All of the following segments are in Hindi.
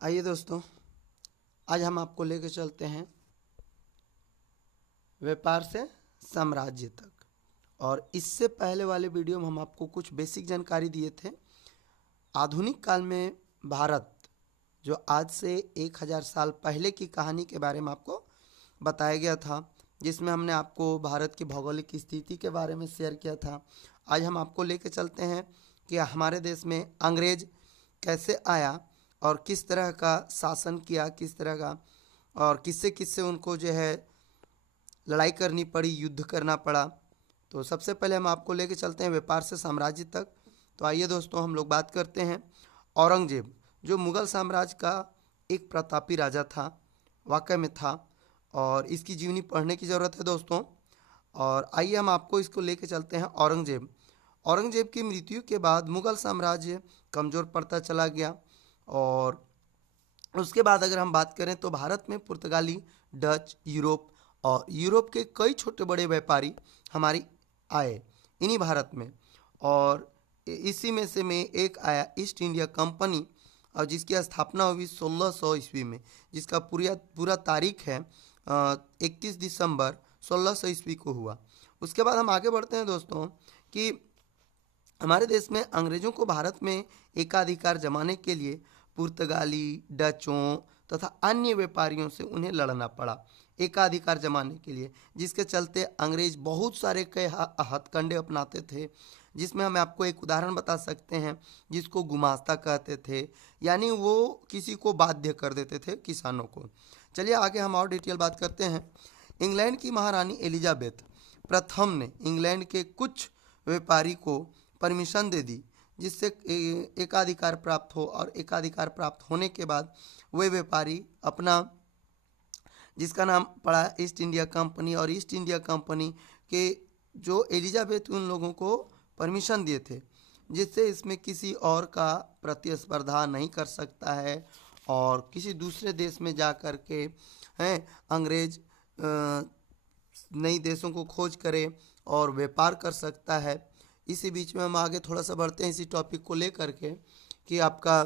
आइए दोस्तों, आज हम आपको लेकर चलते हैं व्यापार से साम्राज्य तक। और इससे पहले वाले वीडियो में हम आपको कुछ बेसिक जानकारी दिए थे। आधुनिक काल में भारत, जो आज से 1000 साल पहले की कहानी के बारे में आपको बताया गया था, जिसमें हमने आपको भारत की भौगोलिक स्थिति के बारे में शेयर किया था। आज हम आपको लेकर चलते हैं कि हमारे देश में अंग्रेज कैसे आया और किस तरह का शासन किया, किस तरह का, और किससे किससे उनको जो है लड़ाई करनी पड़ी, युद्ध करना पड़ा। तो सबसे पहले हम आपको लेके चलते हैं व्यापार से साम्राज्य तक। तो आइए दोस्तों, हम लोग बात करते हैं औरंगजेब, जो मुगल साम्राज्य का एक प्रतापी राजा था, वाकई में था, और इसकी जीवनी पढ़ने की ज़रूरत है दोस्तों। और आइए हम आपको इसको लेके चलते हैं औरंगजेब। औरंगजेब की मृत्यु के बाद मुगल साम्राज्य कमज़ोर पड़ता चला गया। और उसके बाद अगर हम बात करें तो भारत में पुर्तगाली, डच, यूरोप के कई छोटे बड़े व्यापारी हमारी आए इन्हीं भारत में। और इसी में एक आया ईस्ट इंडिया कंपनी, और जिसकी स्थापना हुई 1600 ईस्वी में, जिसका पूरा तारीख है 31 दिसंबर 1600 ईस्वी को हुआ। उसके बाद हम आगे बढ़ते हैं दोस्तों कि हमारे देश में अंग्रेज़ों को भारत में एकाधिकार जमाने के लिए पुर्तगाली, डचों तथा अन्य व्यापारियों से उन्हें लड़ना पड़ा एकाधिकार जमाने के लिए, जिसके चलते अंग्रेज बहुत सारे कई हथकंडे अपनाते थे। जिसमें हम आपको एक उदाहरण बता सकते हैं, जिसको गुमास्ता कहते थे, यानी वो किसी को बाध्य कर देते थे किसानों को। चलिए आगे हम और डिटेल बात करते हैं। इंग्लैंड की महारानी एलिजाबेथ प्रथम ने इंग्लैंड के कुछ व्यापारी को परमिशन दे दी, जिससे एकाधिकार प्राप्त हो, और एकाधिकार प्राप्त होने के बाद वे व्यापारी अपना, जिसका नाम पड़ा ईस्ट इंडिया कंपनी, और ईस्ट इंडिया कंपनी के जो एलिजाबेथ उन लोगों को परमिशन दिए थे, जिससे इसमें किसी और का प्रतिस्पर्धा नहीं कर सकता है, और किसी दूसरे देश में जा कर के हैं अंग्रेज नई देशों को खोज करे और व्यापार कर सकता है। इसी बीच में हम आगे थोड़ा सा बढ़ते हैं इसी टॉपिक को लेकर के कि आपका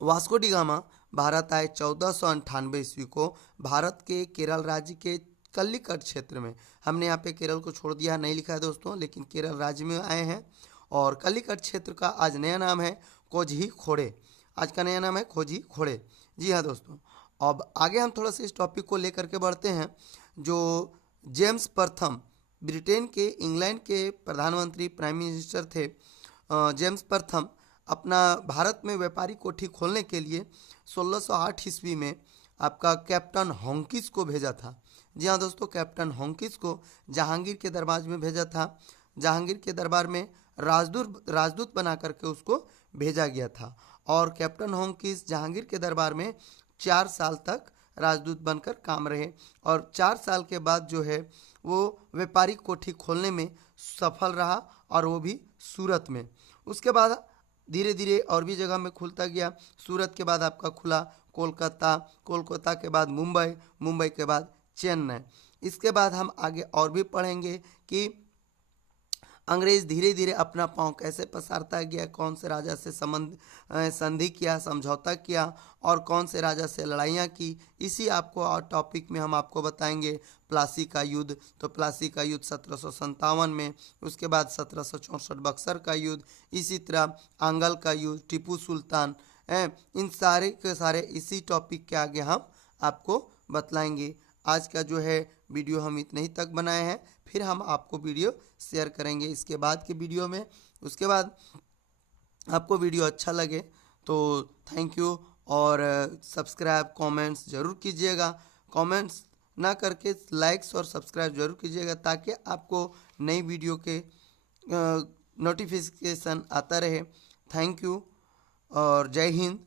वास्को डी गामा भारत आए 1498 ईस्वी को, भारत के केरल राज्य के कल्लिकट क्षेत्र में। हमने यहाँ पे केरल को छोड़ दिया, नहीं लिखा है दोस्तों, लेकिन केरल राज्य में आए हैं। और कल्लिकट क्षेत्र का आज नया नाम है कोझीकोडे। आज का नया नाम है कोझीकोडे। जी हाँ दोस्तों, अब आगे हम थोड़ा सा इस टॉपिक को लेकर के बढ़ते हैं। जो जेम्स प्रथम ब्रिटेन के, इंग्लैंड के प्रधानमंत्री, प्राइम मिनिस्टर थे, जेम्स प्रथम अपना भारत में व्यापारी कोठी खोलने के लिए 1608 ईस्वी में आपका कैप्टन हॉकिंस को भेजा था। जी हाँ दोस्तों, कैप्टन हॉकिंस को जहांगीर के दरबार में भेजा था। जहांगीर के दरबार में राजदूत बना करके उसको भेजा गया था। और कैप्टन हॉकिंस जहांगीर के दरबार में 4 साल तक राजदूत बनकर काम रहे, और 4 साल के बाद जो है वो व्यापारी कोठी खोलने में सफल रहा, और वो भी सूरत में। उसके बाद धीरे धीरे और भी जगह में खुलता गया। सूरत के बाद आपका खुला कोलकाता, कोलकाता के बाद मुंबई, मुंबई के बाद चेन्नई। इसके बाद हम आगे और भी पढ़ेंगे कि अंग्रेज धीरे धीरे अपना पांव कैसे पसारता गया, कौन से राजा से संधि किया, समझौता किया, और कौन से राजा से लड़ाइयाँ की। इसी आपको और टॉपिक में हम आपको बताएंगे प्लासी का युद्ध। तो प्लासी का युद्ध 1757 में, उसके बाद 1764 बक्सर का युद्ध, इसी तरह आंगल का युद्ध, टीपू सुल्तान, इन सारे के सारे इसी टॉपिक के आगे हम आपको बतलाएंगे। आज का जो है वीडियो हम इतने ही तक बनाए हैं, फिर हम आपको वीडियो शेयर करेंगे इसके बाद के वीडियो में। उसके बाद आपको वीडियो अच्छा लगे तो थैंक यू, और सब्सक्राइब कमेंट्स ज़रूर कीजिएगा। कमेंट्स ना करके लाइक्स और सब्सक्राइब ज़रूर कीजिएगा, ताकि आपको नई वीडियो के नोटिफिकेशन आता रहे। थैंक यू और जय हिंद।